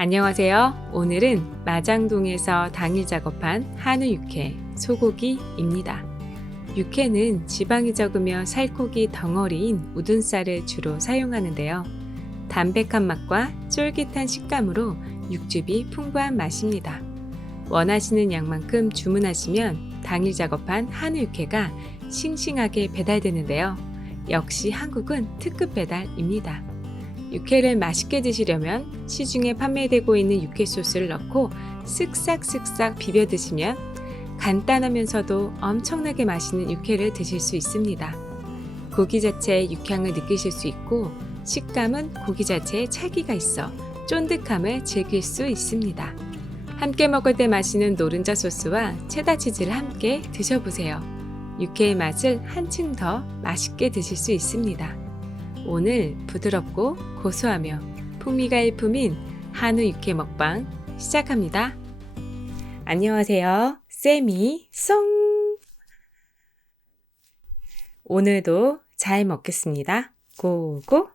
안녕하세요. 오늘은 마장동에서 당일 작업한 한우 육회 소고기입니다. 육회는 지방이 적으며 살코기 덩어리인 우둔살을 주로 사용하는데요. 담백한 맛과 쫄깃한 식감으로 육즙이 풍부한 맛입니다. 원하시는 양만큼 주문하시면 당일 작업한 한우 육회가 싱싱하게 배달되는데요. 역시 한국은 특급 배달입니다. 육회를 맛있게 드시려면 시중에 판매되고 있는 육회 소스를 넣고 쓱싹쓱싹 비벼 드시면 간단하면서도 엄청나게 맛있는 육회를 드실 수 있습니다. 고기 자체의 육향을 느끼실 수 있고 식감은 고기 자체에 찰기가 있어 쫀득함을 즐길 수 있습니다. 함께 먹을 때 마시는 노른자 소스와 체다 치즈를 함께 드셔보세요. 육회의 맛을 한층 더 맛있게 드실 수 있습니다. 오늘 부드럽고 고소하며 풍미가 일품인 한우 육회 먹방 시작합니다. 안녕하세요. 쌤이 송! 오늘도 잘 먹겠습니다. 고고!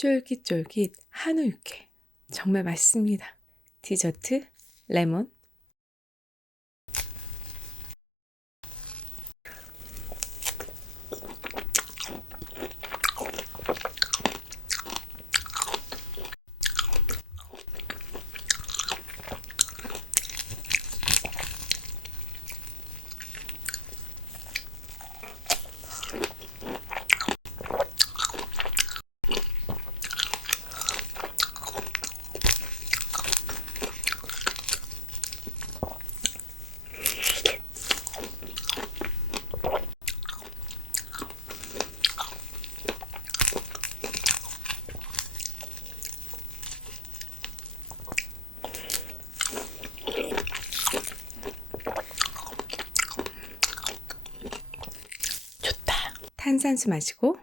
쫄깃쫄깃 한우 육회. 정말 맛있습니다. 디저트 레몬. 탄산수 마시고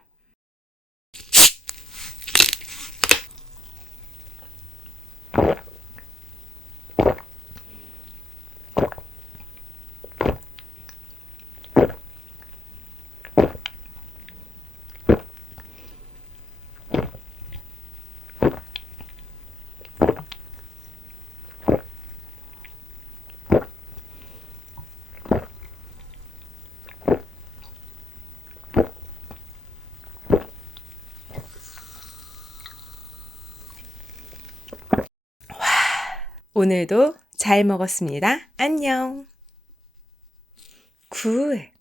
오늘도 잘 먹었습니다. 안녕. 굿.